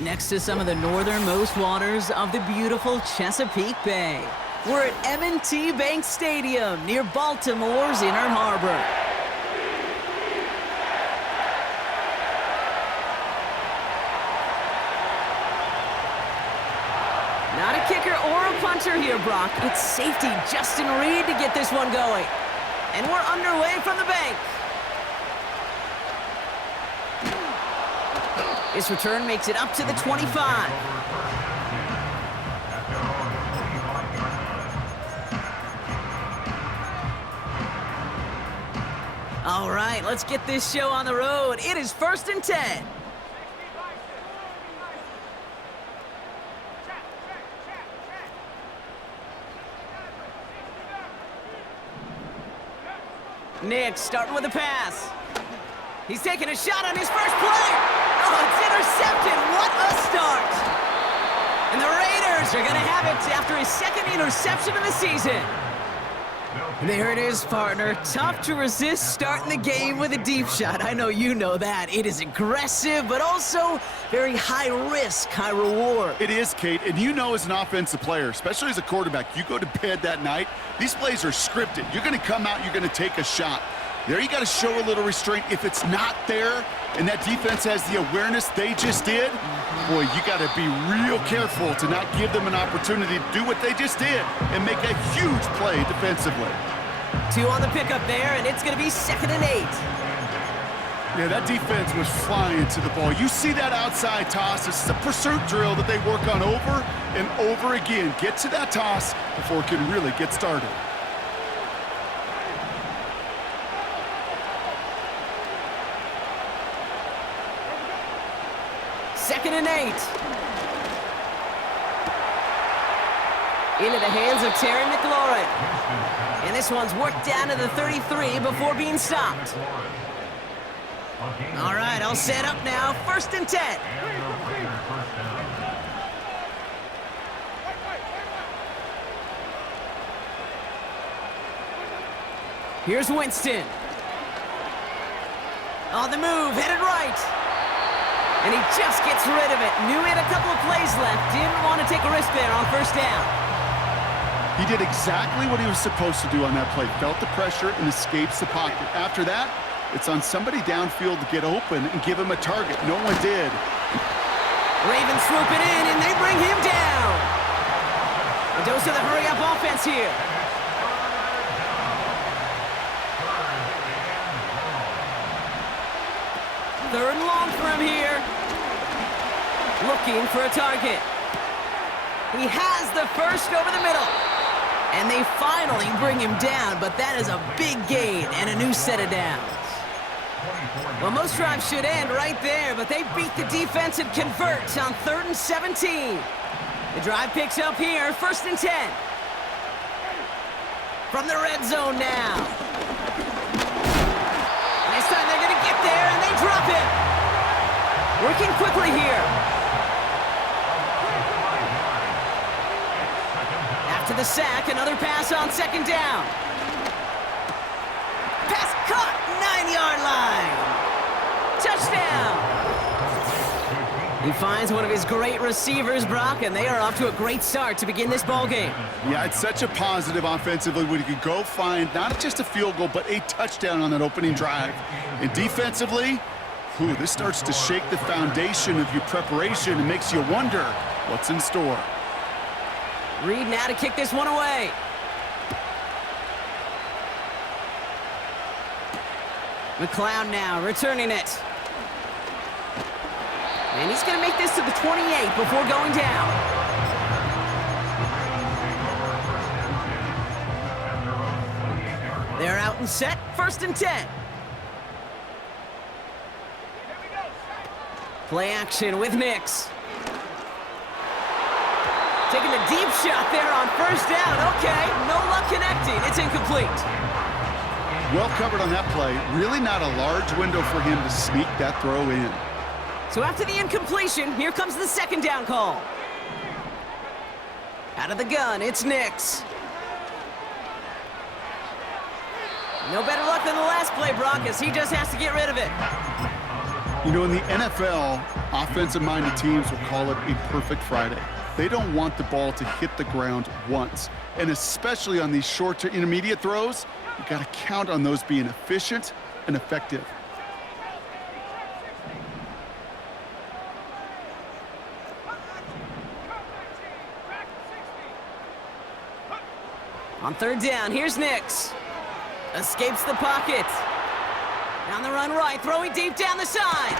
Next to some of the northernmost waters of the beautiful Chesapeake Bay, we're at M&T Bank Stadium near Baltimore's Inner Harbor. Not a kicker or a puncher here, Brock. It's safety Justin Reed to get this one going. And we're underway from the bank. This return makes it up to the 25. All right, let's get this show on the road. It is 1st and 10. Nick starting with a pass. He's taking a shot on his first play. Oh, it's intercepted. What a start. And the Raiders are going to have it after his second interception of the season. There it is, partner. Tough to resist starting the game with a deep shot. I know you know that. It is aggressive, but also very high risk, high reward. It is, Kate, and you know as an offensive player, especially as a quarterback, you go to bed that night, these plays are scripted. You're going to come out, you're going to take a shot. There you got to show a little restraint. If it's not there and that defense has the awareness they just did, boy, you got to be real careful to not give them an opportunity to do what they just did and make a huge play defensively. 2 on the pickup there, and it's going to be 2nd and 8. Yeah, that defense was flying to the ball. You see that outside toss. This is a pursuit drill that they work on over and over again. Get to that toss before it can really get started. Second and 8. Into the hands of Terry McLaurin. And this one's worked down to the 33 before being stopped. All right, all set up now. 1st and 10. Here's Winston. On the move, headed right. And he just gets rid of it. Knew he had a couple of plays left. Didn't want to take a risk there on 1st down. He did exactly what he was supposed to do on that play. Felt the pressure and escapes the pocket. After that, it's on somebody downfield to get open and give him a target. No one did. Ravens swooping in, and they bring him down. A dose of the hurry-up offense here. Third and long for him here. Looking for a target. He has the first over the middle. And they finally bring him down, but that is a big gain and a new set of downs. Well, most drives should end right there, but they beat the defense and convert on 3rd and 17. The drive picks up here, 1st and 10. From the red zone now. This time they're going to get there, and they drop it. Working quickly here. After the sack, another pass on 2nd down. Pass caught, 9-yard line. Touchdown. He finds one of his great receivers, Brock, and they are off to a great start to begin this ball game. Yeah, it's such a positive offensively when you could go find not just a field goal, but a touchdown on that opening drive. And defensively, Ooh, this starts to shake the foundation of your preparation and makes you wonder what's in store. Reed now to kick this one away. McLeod now returning it. And he's going to make this to the 28 before going down. They're out and set, 1st and 10. Play action with Nix. Taking a deep shot there on 1st down. Okay, no luck connecting. It's incomplete. Well covered on that play. Really not a large window for him to sneak that throw in. So after the incompletion, here comes the 2nd down call. Out of the gun, it's Nix. No better luck than the last play, Brock, as he just has to get rid of it. You know, in the NFL, offensive-minded teams will call it a perfect Friday. They don't want the ball to hit the ground once. And especially on these short to intermediate throws, you got to count on those being efficient and effective. On 3rd down, here's Nix. Escapes the pocket. Down the run right, throwing deep down the side.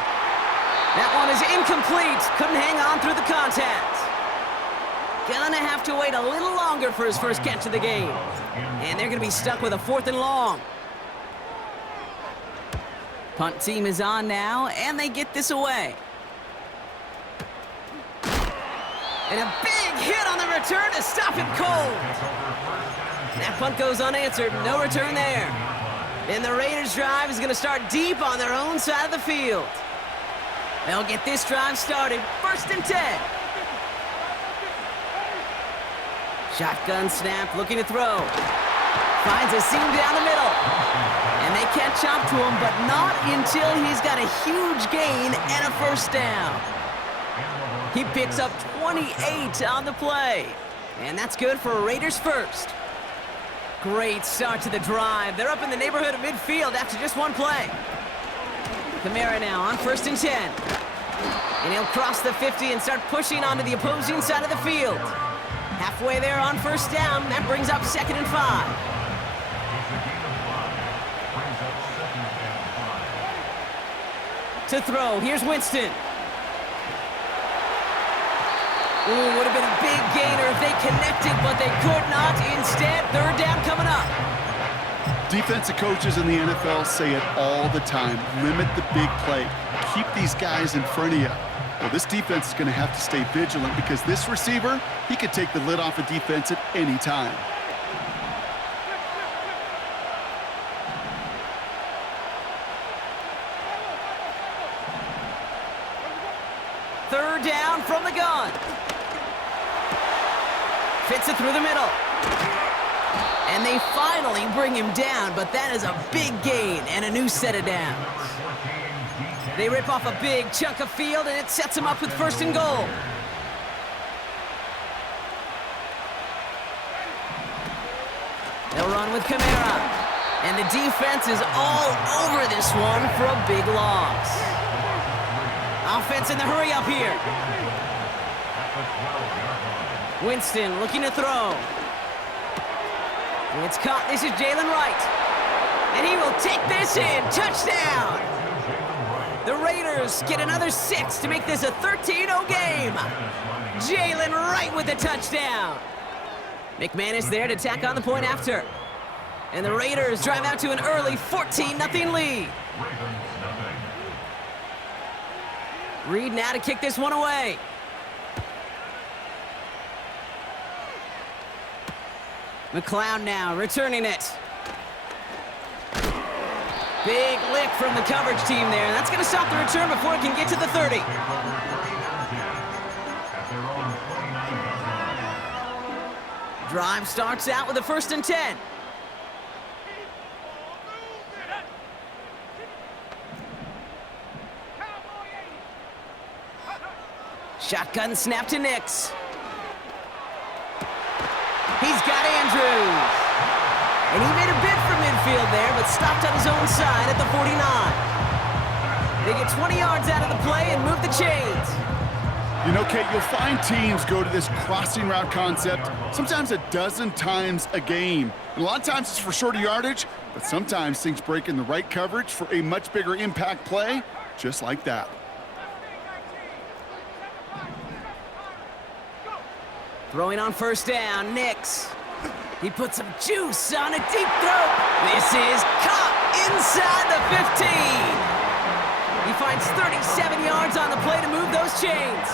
That one is incomplete. Couldn't hang on through the contact. Gonna have to wait a little longer for his first catch of the game. And they're gonna be stuck with a 4th and long. Punt team is on now, and they get this away. And a big hit on the return to stop him cold. That punt goes unanswered, no return there. And the Raiders' drive is going to start deep on their own side of the field. They'll get this drive started, 1st and 10. Shotgun snap, looking to throw. Finds a seam down the middle. And they catch up to him, but not until he's got a huge gain and a 1st down. He picks up 28 on the play. And that's good for a Raiders 1st. Great start to the drive. They're up in the neighborhood of midfield after just one play. Kamara now on 1st and 10. And he'll cross the 50 and start pushing onto the opposing side of the field. Halfway there on 1st down. That brings up 2nd and 5. To throw, here's Winston. Ooh, would have been a big gainer if they connected, but they could not. Instead, 3rd down coming up. Defensive coaches in the NFL say it all the time. Limit the big play. Keep these guys in front of you. Well, this defense is going to have to stay vigilant because this receiver, he could take the lid off a defense at any time. Third down from the gun. Fits it through the middle. And they finally bring him down, but that is a big gain and a new set of downs. They rip off a big chunk of field, and it sets them up with 1st and goal. They'll run with Kamara. And the defense is all over this one for a big loss. Offense in the hurry up here. Winston looking to throw. And it's caught. This is Jalen Wright. And he will take this in. Touchdown! The Raiders get another 6 to make this a 13-0 game. Jalen Wright with the touchdown. McManus there to tack on the point after. And the Raiders drive out to an early 14-0 lead. Reed now to kick this one away. McLeod now returning it. Big lick from the coverage team there. That's going to stop the return before it can get to the 30. Drive starts out with a 1st and 10. Shotgun snap to Nix. He's got Andrews. And he made a bid for midfield there, but stopped on his own side at the 49. They get 20 yards out of the play and move the chains. You know, Kate, you'll find teams go to this crossing route concept sometimes a dozen times a game. And a lot of times it's for shorter yardage, but sometimes things break in the right coverage for a much bigger impact play, just like that. Throwing on first down, Nix. He puts some juice on a deep throw. This is caught inside the 15. He finds 37 yards on the play to move those chains.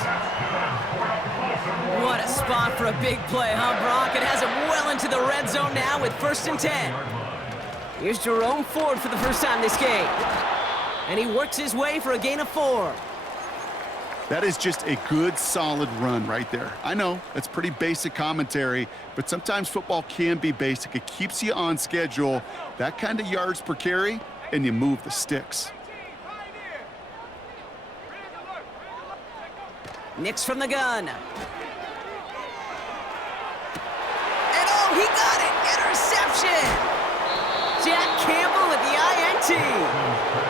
What a spot for a big play, huh, Brock? It has him well into the red zone now with 1st and 10. Here's Jerome Ford for the first time this game. And he works his way for a gain of 4. That is just a good, solid run right there. I know, that's pretty basic commentary, but sometimes football can be basic. It keeps you on schedule, that kind of yards per carry, and you move the sticks. Nix from the gun. And oh, he got it! Interception! Jack Campbell with the INT.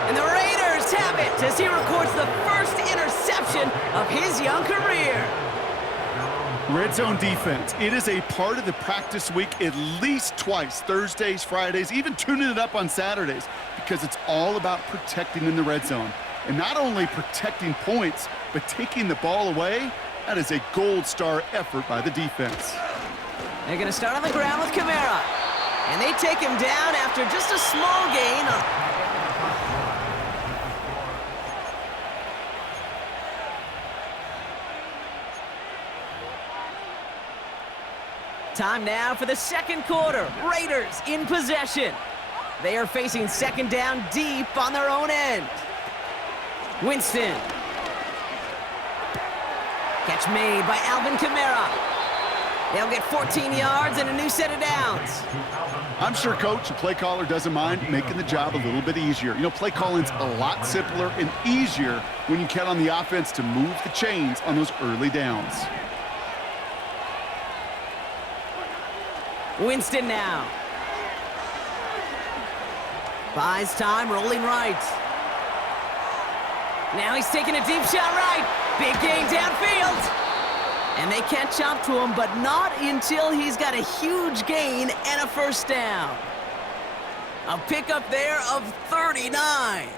And the Raiders have it as he records the first interception of his young career. Red zone defense. It is a part of the practice week at least twice, Thursdays, Fridays, even tuning it up on Saturdays, because it's all about protecting in the red zone. And not only protecting points, but taking the ball away. That is a gold star effort by the defense. They're going to start on the ground with Kamara. And they take him down after just a small gain. Time now for the second quarter. Raiders in possession. They are facing 2nd down deep on their own end. Winston. Catch made by Alvin Kamara. They'll get 14 yards and a new set of downs. I'm sure, Coach, the play caller doesn't mind making the job a little bit easier. You know, play calling's a lot simpler and easier when you count on the offense to move the chains on those early downs. Winston now. Buys time, rolling right. Now he's taking a deep shot right. Big gain downfield. And they catch up to him, but not until he's got a huge gain and a 1st down. A pickup there of 39.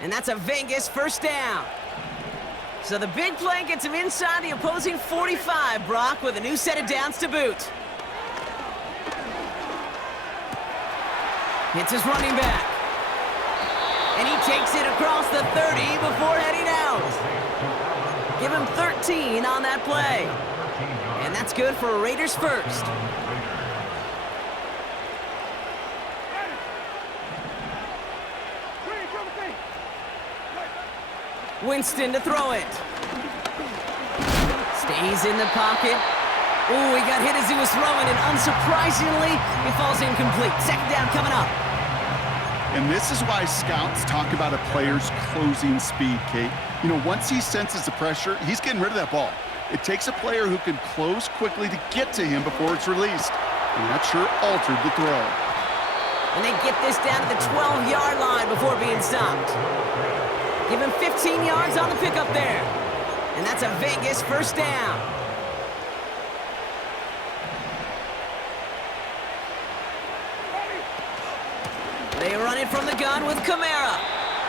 And that's a Vegas 1st down. So the big play gets him inside the opposing 45, Brock, with a new set of downs to boot. Hits his running back. And he takes it across the 30 before heading out. Give him 13 on that play. And that's good for a Raiders 1st. Winston to throw it. Stays in the pocket. Ooh, he got hit as he was throwing, and unsurprisingly, he falls incomplete. 2nd down coming up. And this is why scouts talk about a player's closing speed, Kate. You know, once he senses the pressure, he's getting rid of that ball. It takes a player who can close quickly to get to him before it's released. And that sure altered the throw. And they get this down to the 12-yard line before being stopped. Give him 15 yards on the pickup there. And that's a Vegas 1st down. They run it from the gun with Kamara.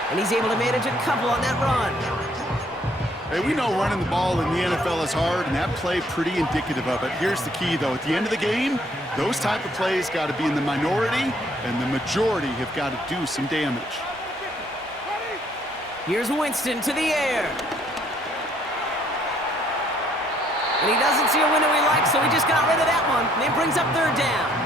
And he's able to manage a couple on that run. Hey, we know running the ball in the NFL is hard, and that play pretty indicative of it. Here's the key, though. At the end of the game, those type of plays got to be in the minority, and the majority have got to do some damage. Here's Winston to the air. And he doesn't see a window he likes, so he just got rid of that one. And it brings up 3rd down.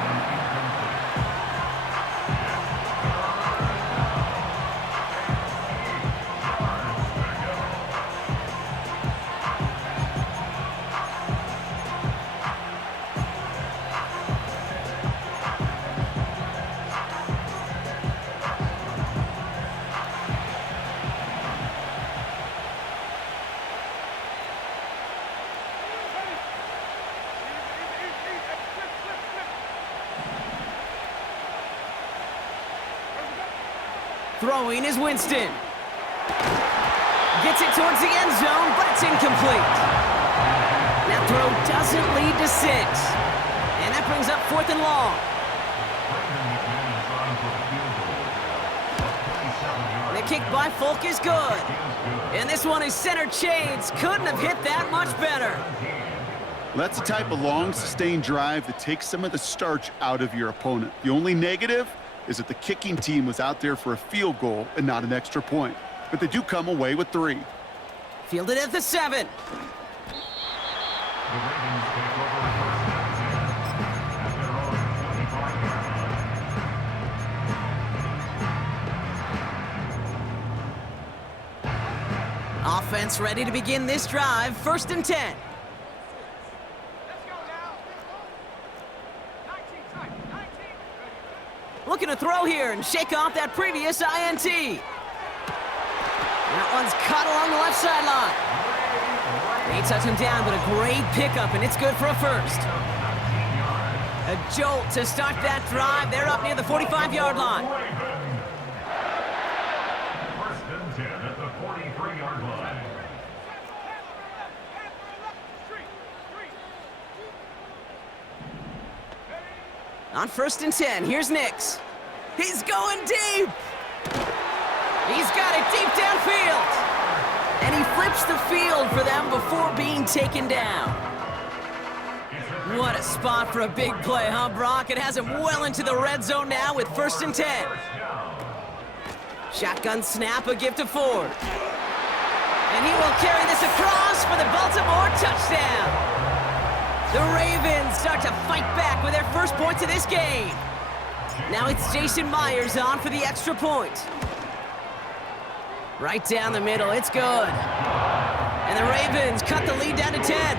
Throwing is Winston. Gets it towards the end zone, but it's incomplete. That throw doesn't lead to 6. And that brings up 4th and long. The kick by Folk is good. And this one is center change. Couldn't have hit that much better. That's the type of long, sustained drive that takes some of the starch out of your opponent. The only negative is that the kicking team was out there for a field goal and not an extra point. But they do come away with 3. Fielded at the 7. Offense ready to begin this drive. 1st and 10. Looking to throw here and shake off that previous INT. That one's caught along the left sideline. They touch him down, but a great pickup, and it's good for a 1st. A jolt to start that drive. They're up near the 45-yard line. 1st and 10 at the 43-yard line. On 1st and 10, here's Nix. He's going deep. He's got it deep downfield. And he flips the field for them before being taken down. What a spot for a big play, huh, Brock? It has him well into the red zone now with 1st and 10. Shotgun snap, a give to Ford. And he will carry this across for the Baltimore touchdown. The Ravens start to fight back with their first points of this game. Now it's Jason Myers on for the extra point. Right down the middle, it's good. And the Ravens cut the lead down to 10.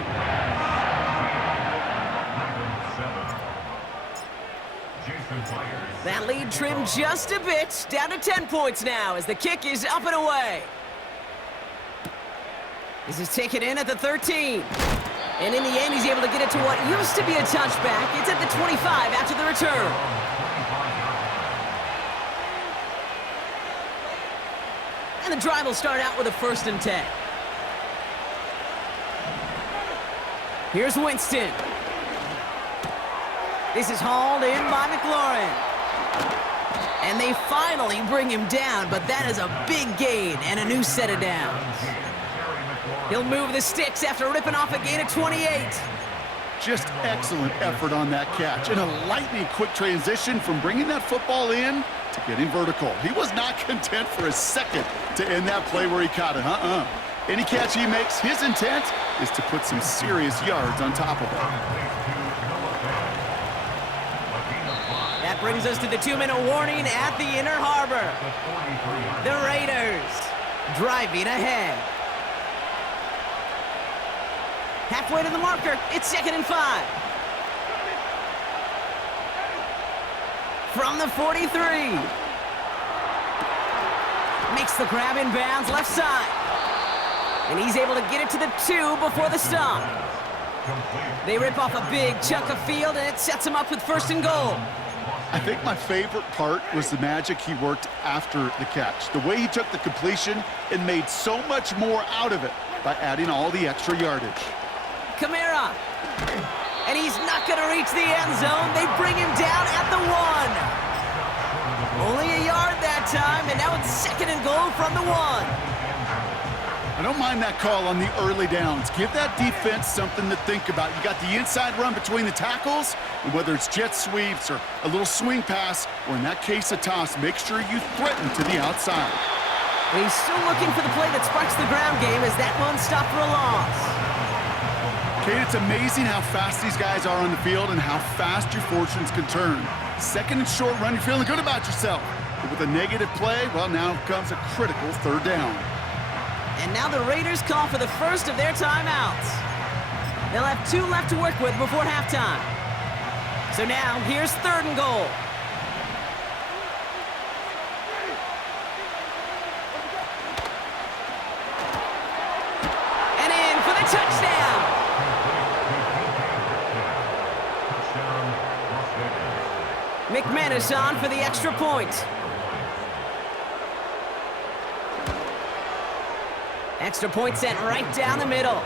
That lead trimmed just a bit, down to 10 points now as the kick is up and away. This is taken in at the 13. And in the end, he's able to get it to what used to be a touchback. It's at the 25 after the return. And the drive will start out with a 1st and 10. Here's Winston. This is hauled in by McLaurin. And they finally bring him down, but that is a big gain and a new set of downs. He'll move the sticks after ripping off a gain of 28. Just excellent effort on that catch. And a lightning quick transition from bringing that football in to getting vertical. He was not content for a second to end that play where he caught it. Any catch he makes, his intent is to put some serious yards on top of it. That brings us to the 2-minute warning at the Inner Harbor. The Raiders driving ahead. Halfway to the marker, it's 2nd and 5. From the 43. Makes the grab in bounds left side. And he's able to get it to the 2 before the stop. They rip off a big chunk of field, and it sets him up with 1st and goal. I think my favorite part was the magic he worked after the catch. The way he took the completion and made so much more out of it by adding all the extra yardage. Kamara. And he's not going to reach the end zone. They bring him down at the 1. Only a yard that time, and now it's 2nd and goal from the 1. I don't mind that call on the early downs. Give that defense something to think about. You got the inside run between the tackles, and whether it's jet sweeps or a little swing pass, or in that case a toss, make sure you threaten to the outside. And he's still looking for the play that sparks the ground game as that one stopped for a loss. Kate, it's amazing how fast these guys are on the field and how fast your fortunes can turn. 2nd and short run, you're feeling good about yourself. But with a negative play, well, now comes a critical 3rd down. And now the Raiders call for the first of their timeouts. They'll have 2 left to work with before halftime. So now, here's 3rd and goal. And in for the touchdown. McManus on for the extra point. Extra point sent right down the middle.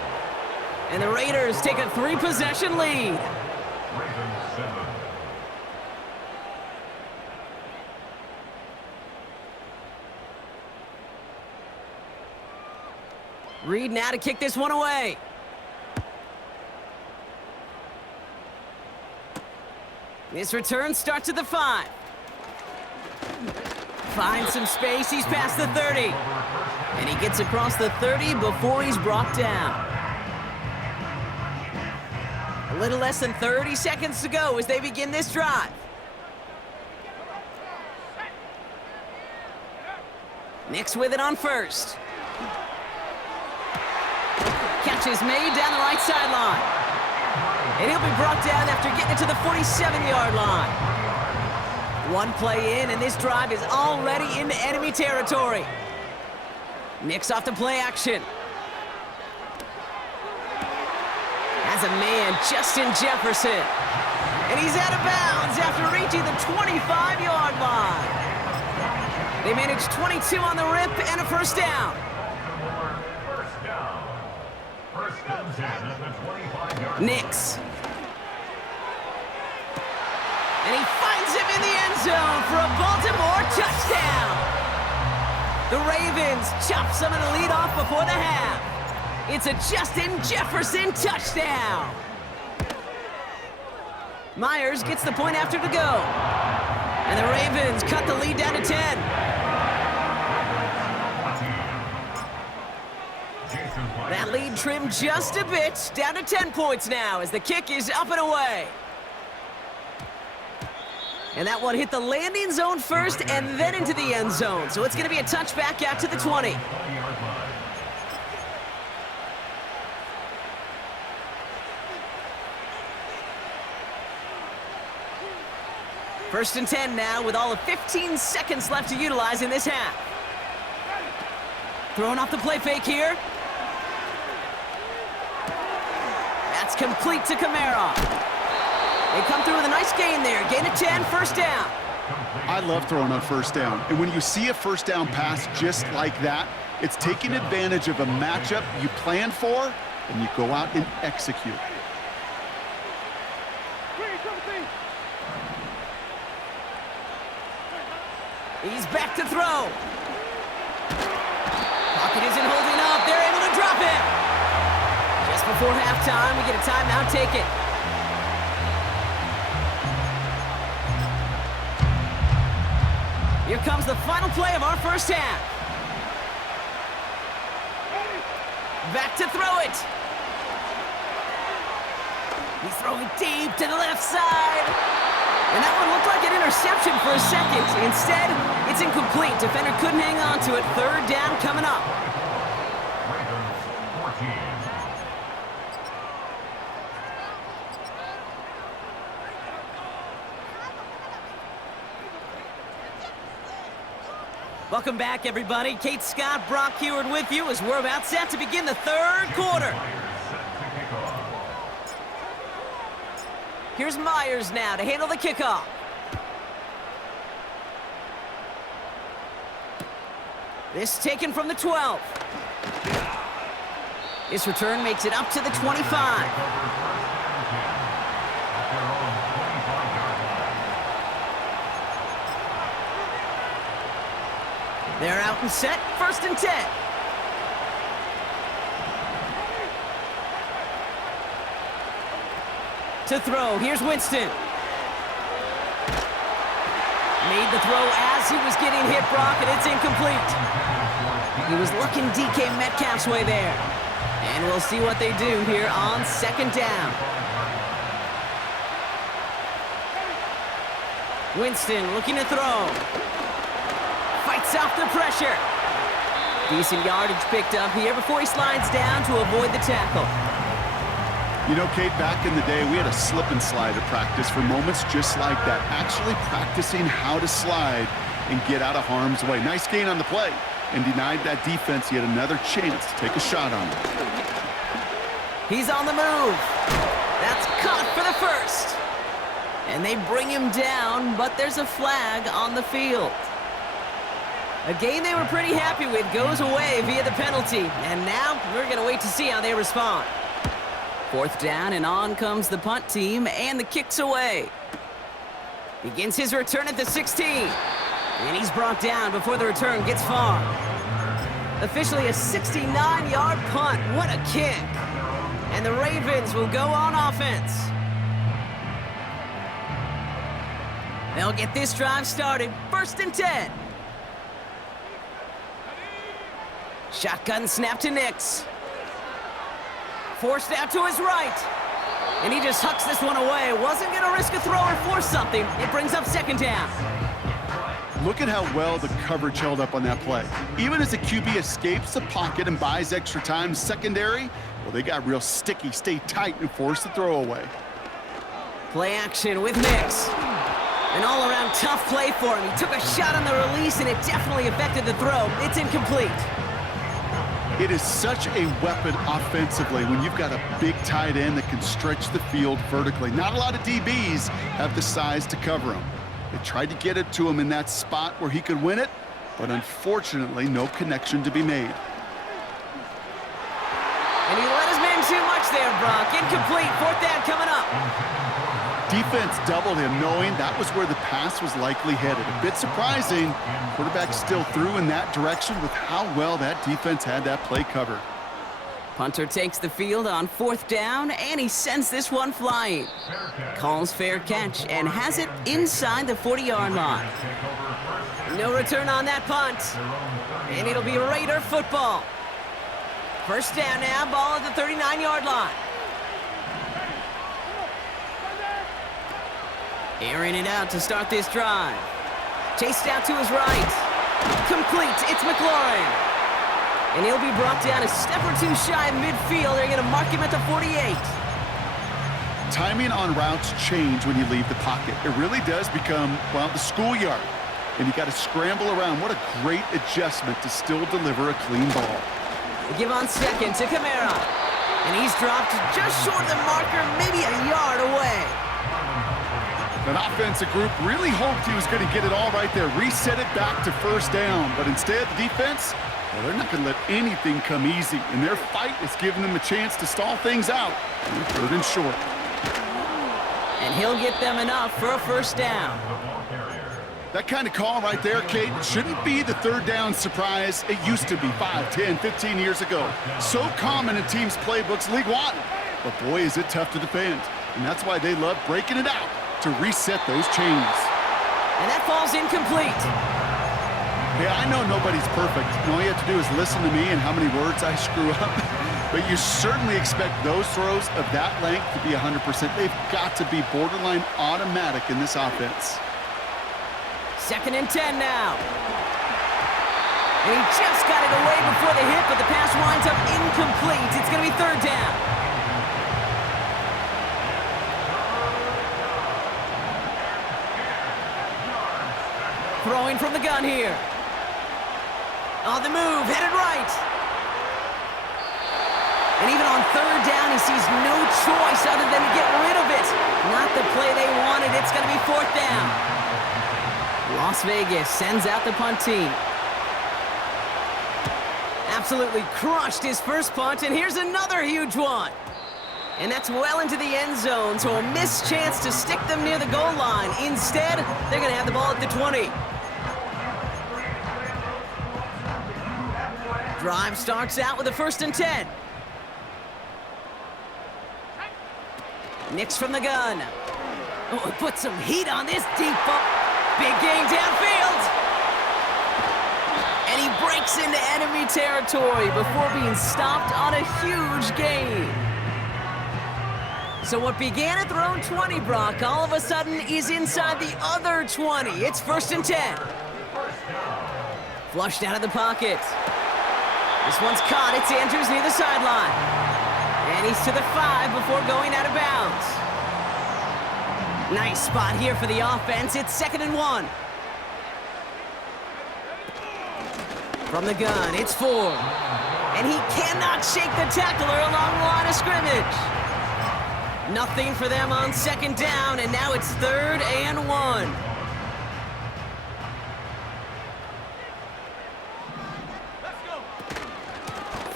And the Raiders take a 3-possession lead. Ravens 7. Reed now to kick this one away. This return starts at the 5. Finds some space, he's past the 30. And he gets across the 30 before he's brought down. A little less than 30 seconds to go as they begin this drive. Nix with it on first. Catch is made down the right sideline. And he'll be brought down after getting it to the 47-yard line. One play in, and this drive is already into enemy territory. Nix off the play action. Has a man, Justin Jefferson. And he's out of bounds after reaching the 25-yard line. They manage 22 on the rip and a first down. First down. First and 10 at the 25-yard line. Nix. And he finds him in the end zone for a Baltimore touchdown. The Ravens chop some of the lead off before the half. It's a Justin Jefferson touchdown. Myers gets the point after to go. And the Ravens cut the lead down to 10. That lead trimmed just a bit, down to 10 points now as the kick is up and away. And that one hit the landing zone first and then into the end zone. So it's going to be a touchback out to the 20. First and 10 now with all of 15 seconds left to utilize in this half. Throwing off the play fake here. That's complete to Kamara. They come through with a nice gain there. Gain of 10, first down. I love throwing on first down. And when you see a first down pass just like that, it's taking advantage of a matchup you plan for, and you go out and execute. He's back to throw. Pocket isn't holding up. They're able to drop it. Just before halftime, we get a timeout taken. Here comes the final play of our first half. Back to throw it. He's throwing deep to the left side. And that one looked like an interception for a second. Instead, it's incomplete. Defender couldn't hang on to it. Third down coming up. Ravens 14. Welcome back, everybody. Kate Scott, Brock Heward with you as we're about set to begin the third quarter. Here's Myers now to handle the kickoff. This taken from the 12. This return makes it up to the 25. They're out and set, first and 10. To throw, here's Winston. Made the throw as he was getting hit, Brock, and it's incomplete. He was looking DK Metcalf's way there. And we'll see what they do here on second down. Winston looking to throw. Fights off the pressure. Decent yardage picked up here before he slides down to avoid the tackle. You know, Kate, back in the day, we had a slip and slide at practice for moments just like that. Actually practicing how to slide and get out of harm's way. Nice gain on the play and denied that defense yet another chance to take a shot on it. He's on the move. That's caught for the first. And they bring him down, but there's a flag on the field. A game they were pretty happy with goes away via the penalty. And now we're going to wait to see how they respond. 4th down, and on comes the punt team, and the kick's away. Begins his return at the 16. And he's brought down before the return gets far. Officially a 69-yard punt. What a kick. And the Ravens will go on offense. They'll get this drive started. 1st and 10. Shotgun snap to Nix. Forced out to his right. And he just hucks this one away. Wasn't going to risk a throw or force something. It brings up 2nd down. Look at how well the coverage held up on that play. Even as the QB escapes the pocket and buys extra time secondary, well, they got real sticky, stay tight, and force the throw away. Play action with Nix. An all-around tough play for him. He took a shot on the release, and it definitely affected the throw. It's incomplete. It is such a weapon offensively when you've got a big tight end that can stretch the field vertically. Not a lot of DBs have the size to cover him. They tried to get it to him in that spot where he could win it, but unfortunately, no connection to be made. And he let his man too much there, Brock. Incomplete. 4th down coming up. Defense doubled him, knowing that was where the pass was likely headed. A bit surprising. Quarterback still threw in that direction with how well that defense had that play covered. Punter takes the field on 4th down, and he sends this one flying. Calls fair catch and has it inside the 40-yard line. No return on that punt. And it'll be Raider football. 1st down now, ball at the 39-yard line. Airing it out to start this drive. Chased out to his right. Complete. It's McLaurin. And he'll be brought down a step or two shy of midfield. They're going to mark him at the 48. Timing on routes change when you leave the pocket. It really does become, well, the schoolyard. And you got to scramble around. What a great adjustment to still deliver a clean ball. They give on 2nd to Kamara. And he's dropped just short of the marker, maybe a yard away. An offensive group really hoped he was going to get it all right there, reset it back to 1st down. But instead, the defense, well, they're not going to let anything come easy. And their fight is giving them a chance to stall things out. 3rd and short. And he'll get them enough for a 1st down. That kind of call right there, Kate, shouldn't be the 3rd down surprise it used to be 5, 10, 15 years ago. So common in teams' playbooks league-wide. But boy, is it tough to defend. And that's why they love breaking it out to reset those chains. And that falls incomplete. Hey, I know nobody's perfect. All you have to do is listen to me and how many words I screw up. But you certainly expect those throws of that length to be 100%. They've got to be borderline automatic in this offense. 2nd and 10 now. And he just got it away before the hit, but the pass winds up incomplete. It's going to be 3rd down. Throwing from the gun here. On the move, headed right. And even on 3rd down, he sees no choice other than to get rid of it. Not the play they wanted. It's going to be 4th down. Las Vegas sends out the punt team. Absolutely crushed his first punt, and here's another huge one. And that's well into the end zone, so a missed chance to stick them near the goal line. Instead, they're going to have the ball at the 20. Drive starts out with a 1st and 10. Nix from the gun. Oh, put some heat on this deep ball. Big gain downfield. And he breaks into enemy territory before being stopped on a huge gain. So what began at their own 20, Brock, all of a sudden is inside the other 20. It's 1st and 10. Flushed out of the pocket. This one's caught. It's Andrews near the sideline. And he's to the 5 before going out of bounds. Nice spot here for the offense. It's 2nd and 1. From the gun, it's 4. And he cannot shake the tackler along the line of scrimmage. Nothing for them on 2nd down, and now it's 3rd and 1.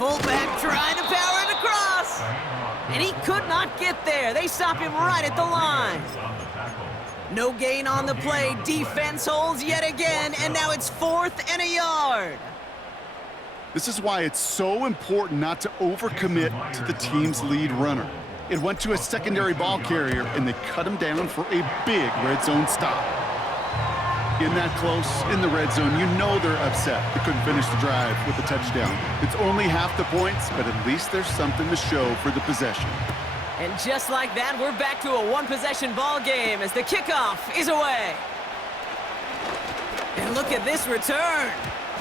Fullback trying to power it across. And he could not get there. They stop him right at the line. No gain on the play. Defense holds yet again, and now it's 4th and a yard. This is why it's so important not to overcommit to the team's lead runner. It went to a secondary ball carrier, and they cut him down for a big red zone stop. In that close, in the red zone, you know they're upset. They couldn't finish the drive with a touchdown. It's only half the points, but at least there's something to show for the possession. And just like that, we're back to a one-possession ball game as the kickoff is away. And look at this return.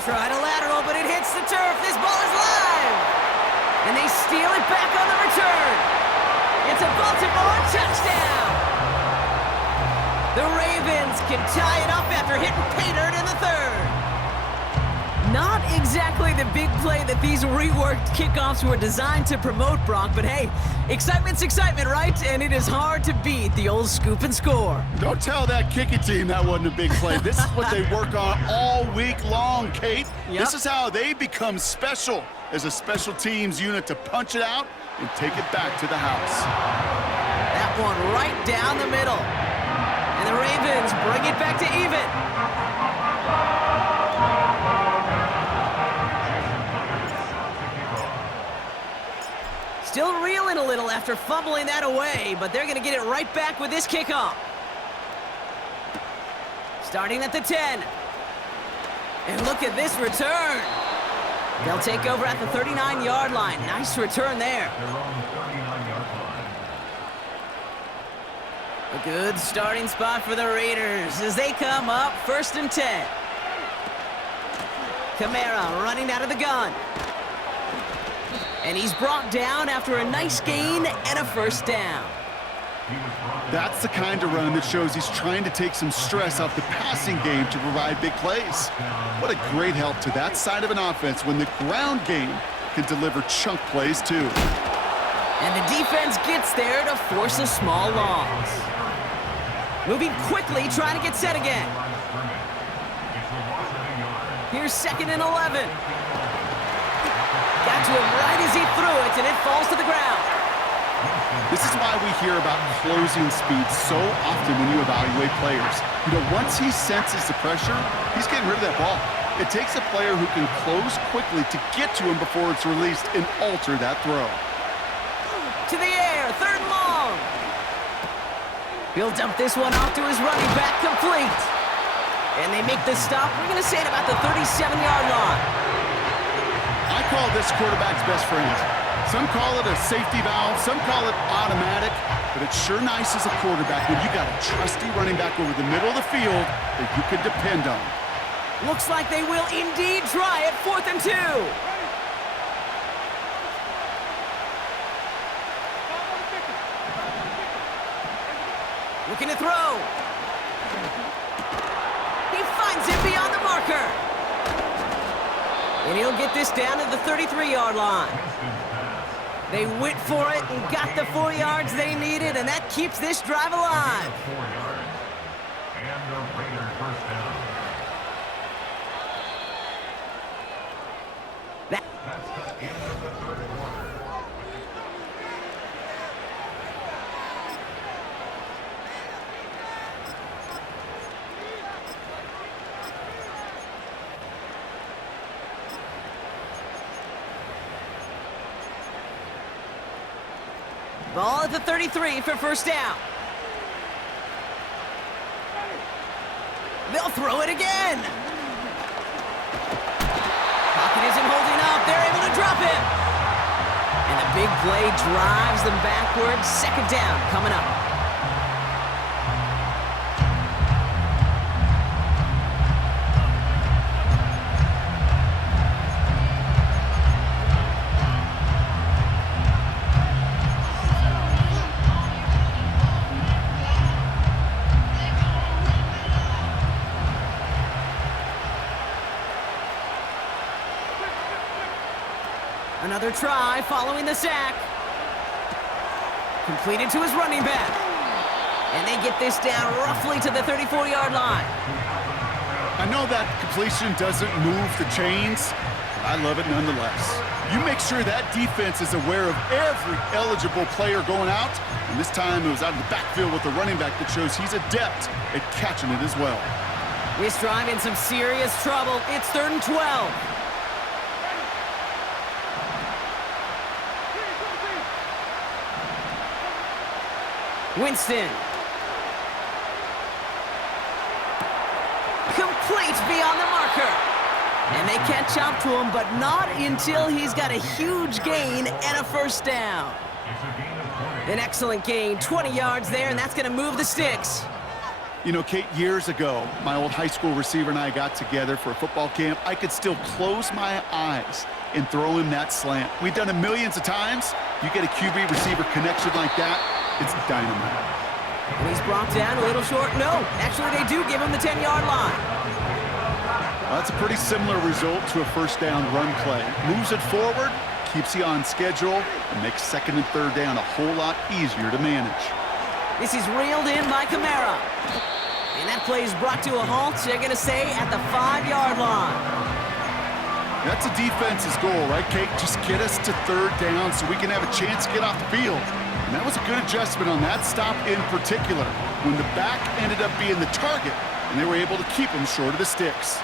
Try to lateral, but it hits the turf. This ball is live. And they steal it back on the return. It's a Baltimore touchdown. The Ravens can tie it up after hitting pay dirt in the 3rd. Not exactly the big play that these reworked kickoffs were designed to promote, Brock, but hey, excitement's excitement, right? And it is hard to beat the old scoop and score. Don't tell that kicking team that wasn't a big play. This is what they work on all week long, Kate. Yep. This is how they become special as a special teams unit to punch it out and take it back to the house. That one right down the middle. And the Ravens bring it back to even. Still reeling a little after fumbling that away, but they're going to get it right back with this kickoff. Starting at the 10. And look at this return. They'll take over at the 39-yard line. Nice return there. A good starting spot for the Raiders as they come up 1st and 10. Kamara running out of the gun. And he's brought down after a nice gain and a 1st down. That's the kind of run that shows he's trying to take some stress off the passing game to provide big plays. What a great help to that side of an offense when the ground game can deliver chunk plays too. And the defense gets there to force a small loss. Moving quickly, trying to get set again. Here's 2nd and 11. Got to him right as he threw it, and it falls to the ground. This is why we hear about closing speed so often when you evaluate players. You know, once he senses the pressure, he's getting rid of that ball. It takes a player who can close quickly to get to him before it's released and alter that throw. To the air, 3rd and long. He'll dump this one off to his running back, complete. And they make the stop, we're going to say it about the 37-yard line. I call this quarterback's best friend. Some call it a safety valve, some call it automatic, but it's sure nice as a quarterback when you got a trusty running back over the middle of the field that you can depend on. Looks like they will indeed try it, 4th and 2. Looking to throw. He finds it beyond the marker. And he'll get this down to the 33-yard line. They went for it and got the 4 yards they needed, and that keeps this drive alive. 4 yards. And the Raiders 1st down. That's the end of the 3rd quarter. Ball at the 33 for 1st down. They'll throw it again. Pocket isn't holding up. They're able to drop it. And the big play drives them backwards. 2nd down coming up. Another try following the sack. Completed to his running back. And they get this down roughly to the 34-yard line. I know that completion doesn't move the chains, I love it nonetheless. You make sure that defense is aware of every eligible player going out, and this time it was out of the backfield with the running back that shows he's adept at catching it as well. This drive in some serious trouble. It's 3rd and 12. Winston. Complete beyond the marker. And they catch up to him, but not until he's got a huge gain and a first down. An excellent gain, 20 yards there, and that's going to move the sticks. You know, Kate, years ago, my old high school receiver and I got together for a football camp. I could still close my eyes and throw him that slant. We've done it millions of times. You get a QB receiver connection like that, it's dynamite. And he's brought down a little short. No, actually they do give him the 10-yard line. Well, that's a pretty similar result to a first down run play. Moves it forward, keeps you on schedule, and makes 2nd and 3rd down a whole lot easier to manage. This is reeled in by Kamara. And that play is brought to a halt, they're going to say, at the 5-yard line. That's a defense's goal, right, Kate? Just get us to 3rd down so we can have a chance to get off the field. And that was a good adjustment on that stop in particular, when the back ended up being the target, and they were able to keep him short of the sticks.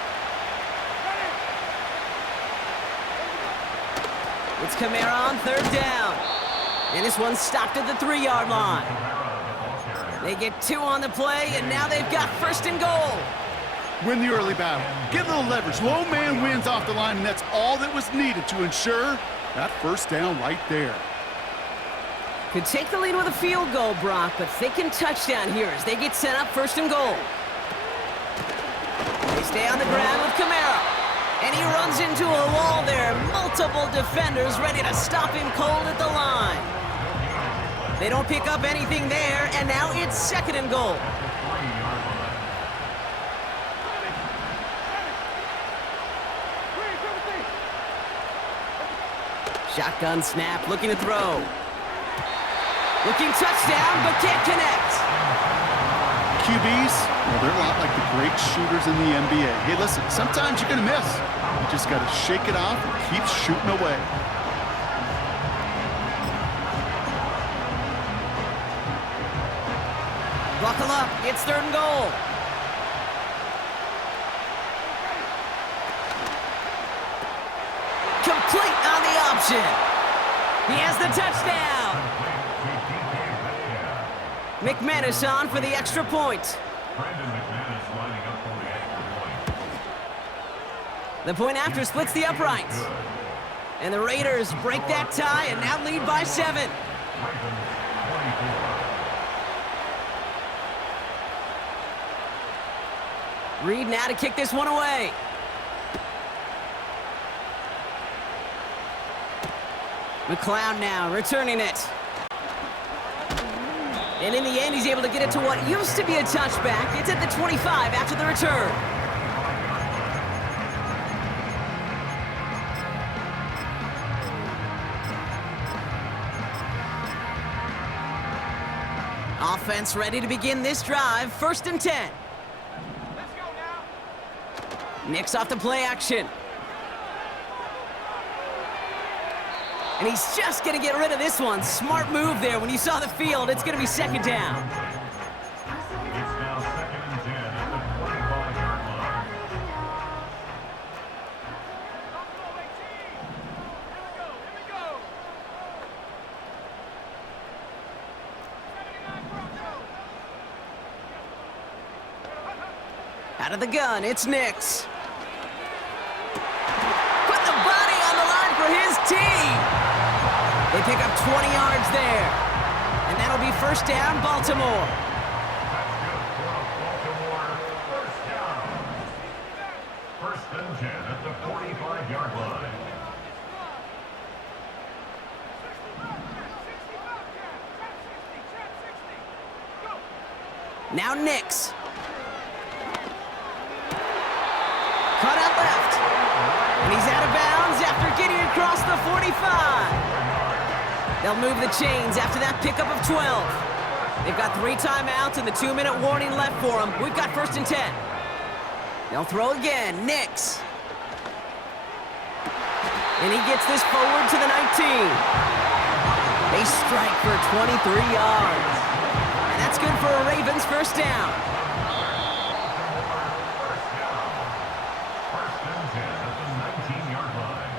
It's Kamara on 3rd down. And this one stopped at the 3-yard line. They get 2 on the play, and now they've got 1st and goal. Win the early battle. Get a little leverage. Low man wins off the line, and that's all that was needed to ensure that first down right there. Could take the lead with a field goal, Brock, but thinking touchdown here as they get set up 1st and goal. They stay on the ground with Kamara. And he runs into a wall there. Multiple defenders ready to stop him cold at the line. They don't pick up anything there, and now it's 2nd and goal. Shotgun snap, looking to throw. Looking touchdown, but can't connect. QBs, well, they're a lot like the great shooters in the NBA. Hey, listen, sometimes you're going to miss. You just got to shake it off and keep shooting away. Buckle up, it's 3rd and goal. Complete on the option. He has the touchdown. McManus on for the extra point. The point after splits the uprights. And the Raiders break that tie and now lead by 7. Reed now to kick this one away. McLeod now returning it. And in the end, he's able to get it to what used to be a touchback. It's at the 25 after the return. Offense ready to begin this drive. 1st and 10. Let's go now. Nix off the play action. And he's just going to get rid of this one. Smart move there. When you saw the field, it's going to be 2nd down. It's now 2nd and 10 at the 25-yard line. Out of the gun, it's Nix. Put the body on the line for his team. They pick up 20 yards there. And that'll be 1st down, Baltimore. Baltimore, 1st down. 1st and 10 at the 45-yard line. Now Nix. Cut out left. And he's out of bounds after getting across the 45. They'll move the chains after that pickup of 12. They've got 3 timeouts and the 2-minute warning left for them. We've got 1st and 10. They'll throw again. Nix. And he gets this forward to the 19. They strike for 23 yards. And that's good for a Ravens first down. First and 10 at the 19-yard line.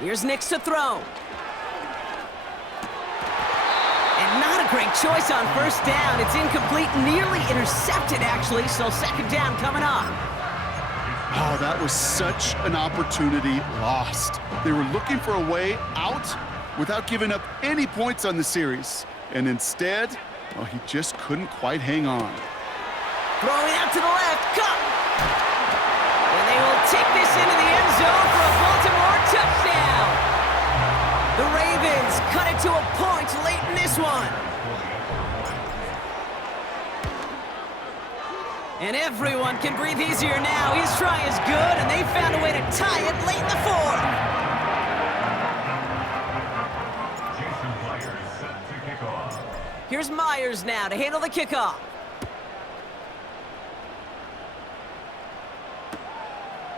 Here's Nix to throw. And not a great choice on first down. It's incomplete, nearly intercepted, actually, so second down coming up. Oh, that was such an opportunity lost. They were looking for a way out without giving up any points on the series. And instead, well, he just couldn't quite hang on. Throwing out to the left, cut! And they will take this into the end zone for a Baltimore touchdown. The Ravens cut it to a point late in this one. And everyone can breathe easier now. His try is good, and they found a way to tie it late in the fourth. Jason Myers set to kick off. Here's Myers now to handle the kickoff.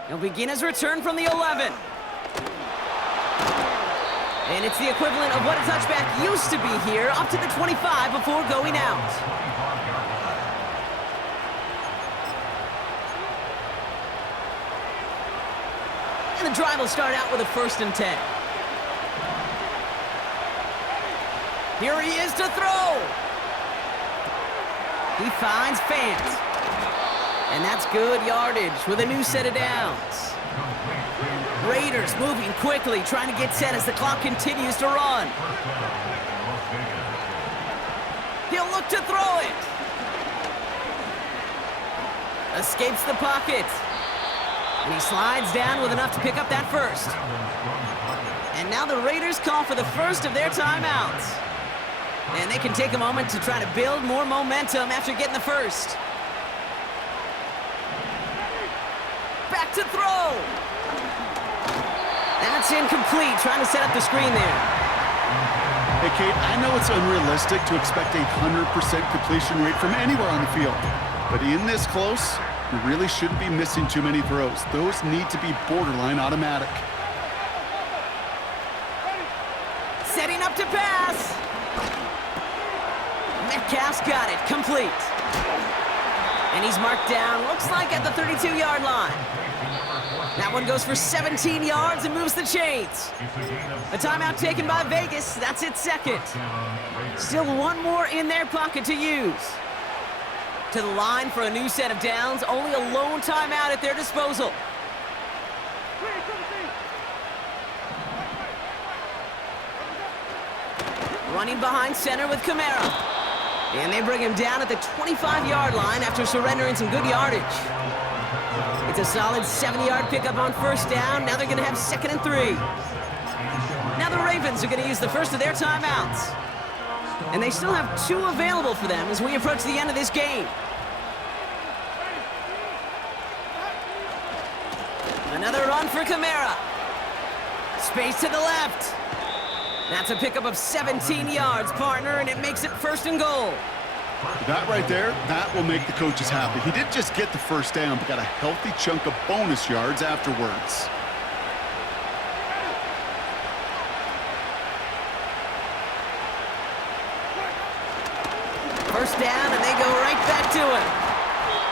He'll begin his return from the 11. And it's the equivalent of what a touchback used to be here, up to the 25 before going out. And the drive will start out with a 1st and 10. Here he is to throw. He finds Fant. And that's good yardage with a new set of downs. Raiders moving quickly, trying to get set as the clock continues to run. He'll look to throw it. Escapes the pocket. And he slides down with enough to pick up that first. And now the Raiders call for the first of their timeouts. And they can take a moment to try to build more momentum after getting the first. Back to throw. That's incomplete, trying to set up the screen there. Hey, Kate, I know it's unrealistic to expect a 100% completion rate from anywhere on the field. But in this close, you really shouldn't be missing too many throws. Those need to be borderline automatic. Setting up to pass. Metcalf's got it, complete. And he's marked down, looks like at the 32-yard line. That one goes for 17 yards and moves the chains. A timeout taken by Vegas. That's its second. Still one more in their pocket to use. To the line for a new set of downs. Only a lone timeout at their disposal. Running behind center with Kamara. And they bring him down at the 25-yard line after surrendering some good yardage. It's a solid 70-yard pickup on first down. Now they're going to have 2nd and 3. Now the Ravens are going to use the first of their timeouts. And they still have 2 available for them as we approach the end of this game. Another run for Kamara. Space to the left. That's a pickup of 17 yards, partner, and it makes it 1st and goal. That right there, that will make the coaches happy. He didn't just get the first down, but got a healthy chunk of bonus yards afterwards. First down, and they go right back to him.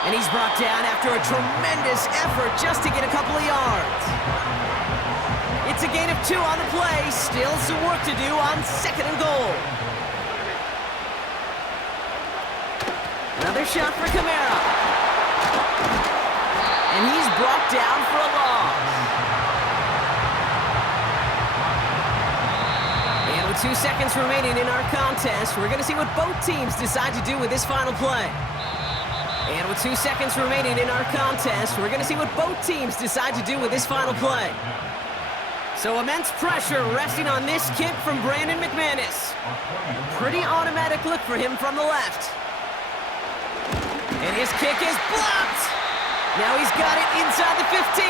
And he's brought down after a tremendous effort just to get a couple of yards. It's a gain of 2 on the play. Still some work to do on 2nd and goal. Another shot for Kamara. And he's brought down for a loss. And with 2 seconds remaining in our contest, we're going to see what both teams decide to do with this final play. And with 2 seconds remaining in our contest, we're going to see what both teams decide to do with this final play. So immense pressure resting on this kick from Brandon McManus. Pretty automatic look for him from the left. And his kick is blocked. Now he's got it inside the 15.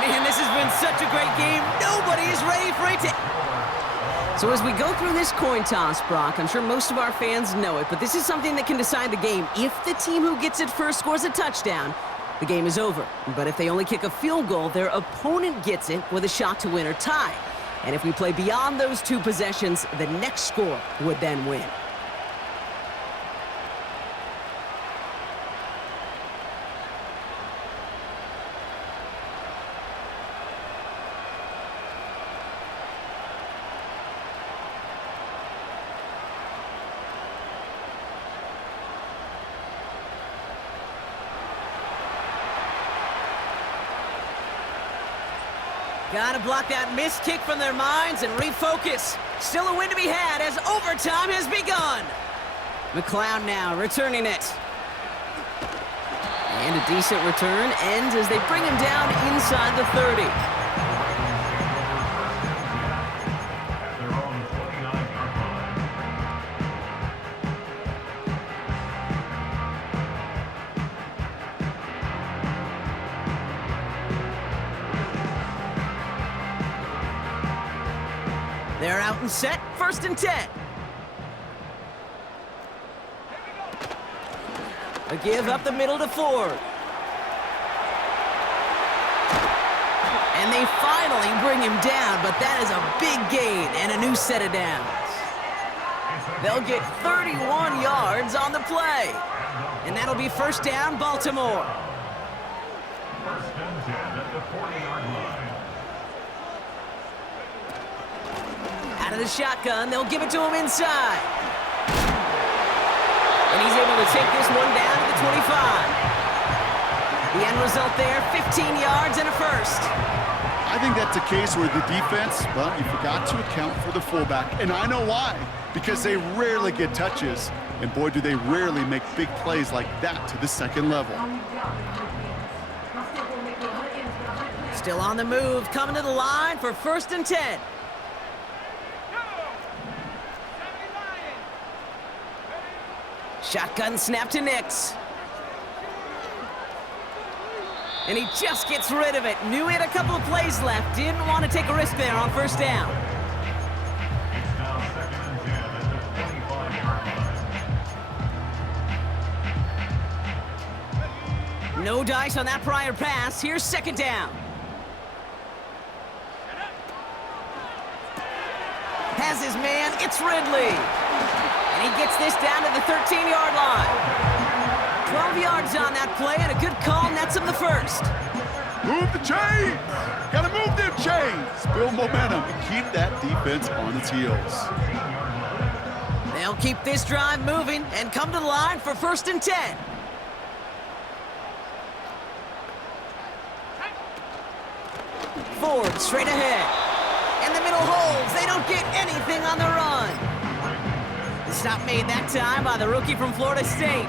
Man, this has been such a great game. Nobody is ready for it to... So as we go through this coin toss, Brock, I'm sure most of our fans know it, but this is something that can decide the game. If the team who gets it first scores a touchdown, the game is over. But if they only kick a field goal, their opponent gets it with a shot to win or tie. And if we play beyond those 2 possessions, the next score would then win. Gotta block that missed kick from their minds and refocus. Still a win to be had as overtime has begun. McLeod now returning it. And a decent return ends as they bring him down inside the 30. At their own 29-yard line. They're out and set, 1st and 10. A give up the middle to Ford. And they finally bring him down, but that is a big gain and a new set of downs. They'll get 31 yards on the play. And that'll be 1st down, Baltimore. 1st and 10 at the 40-yard line. Out of the shotgun, they'll give it to him inside. And he's able to take this one down to the 25. The end result there, 15 yards and a 1st. I think that's a case where the defense, well, you forgot to account for the fullback. And I know why. Because they rarely get touches. And boy, do they rarely make big plays like that to the 2nd level. Still on the move, coming to the line for 1st and 10. Shotgun snap to Nix. And he just gets rid of it. Knew he had a couple of plays left. Didn't want to take a risk there on 1st down. It's now 2nd and 10 at the 25-yard line. No dice on that prior pass. Here's 2nd down. Has his man. It's Ridley. And he gets this down to the 13-yard line. 12 yards on that play, and a good call nets him the 1st. Move the chains! Gotta move them chains! Build momentum and keep that defense on its heels. They'll keep this drive moving and come to the line for 1st and 10. Ford straight ahead. In the middle holds. They don't get anything on the run. The stop made that time by the rookie from Florida State.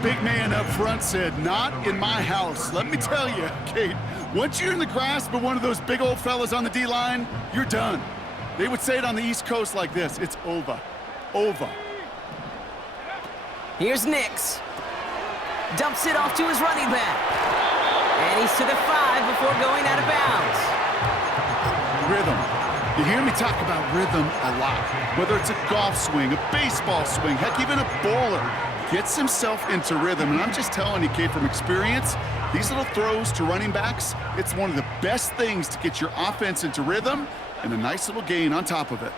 Big man up front said, not in my house. Let me tell you, Kate, once you're in the grasp of one of those big old fellas on the D-line, you're done. They would say it on the East Coast like this, it's over. Over. Here's Nix. Dumps it off to his running back. And he's to the 5 before going out of bounds. Rhythm. You hear me talk about rhythm a lot. Whether it's a golf swing, a baseball swing, heck, even a bowler gets himself into rhythm. And I'm just telling you, Kate, from experience, these little throws to running backs, it's one of the best things to get your offense into rhythm and a nice little gain on top of it.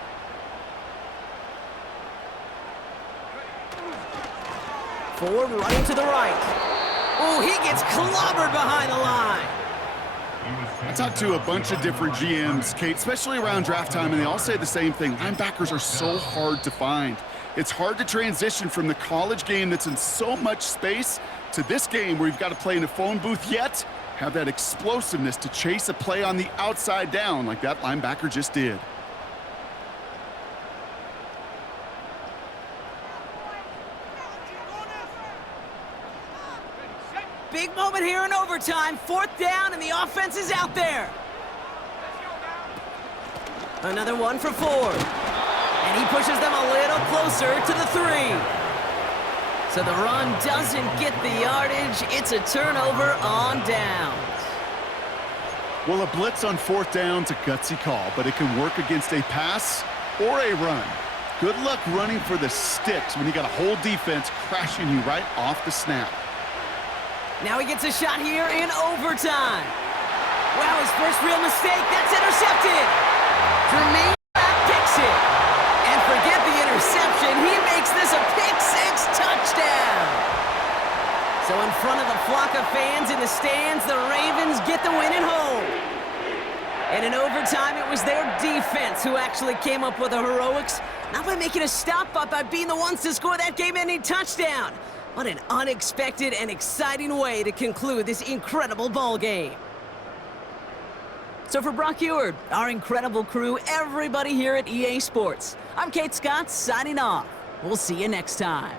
Ford running to the right. Oh, he gets clobbered behind the line. I talked to a bunch of different GMs, Kate, especially around draft time, and they all say the same thing. Linebackers are so hard to find. It's hard to transition from the college game that's in so much space to this game where you've got to play in a phone booth, yet have that explosiveness to chase a play on the outside down like that linebacker just did. Big moment here in overtime. 4th down, and the offense is out there. Another one for Ford. And he pushes them a little closer to the 3. So the run doesn't get the yardage. It's a turnover on downs. Well, a blitz on fourth down's a gutsy call, but it can work against a pass or a run. Good luck running for the sticks when you got a whole defense crashing you right off the snap. Now he gets a shot here in overtime. Wow, his first real mistake. That's intercepted. Jermaine picks it. And forget the interception. He makes this a pick-6 touchdown. So in front of the flock of fans in the stands, the Ravens get the win at home. And in overtime, it was their defense who actually came up with the heroics, not by making a stop, but by being the ones to score that game-ending touchdown. What an unexpected and exciting way to conclude this incredible ball game. So for Brock Heward, our incredible crew, everybody here at EA Sports, I'm Kate Scott signing off. We'll see you next time.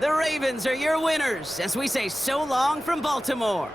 The Ravens are your winners as we say so long from Baltimore.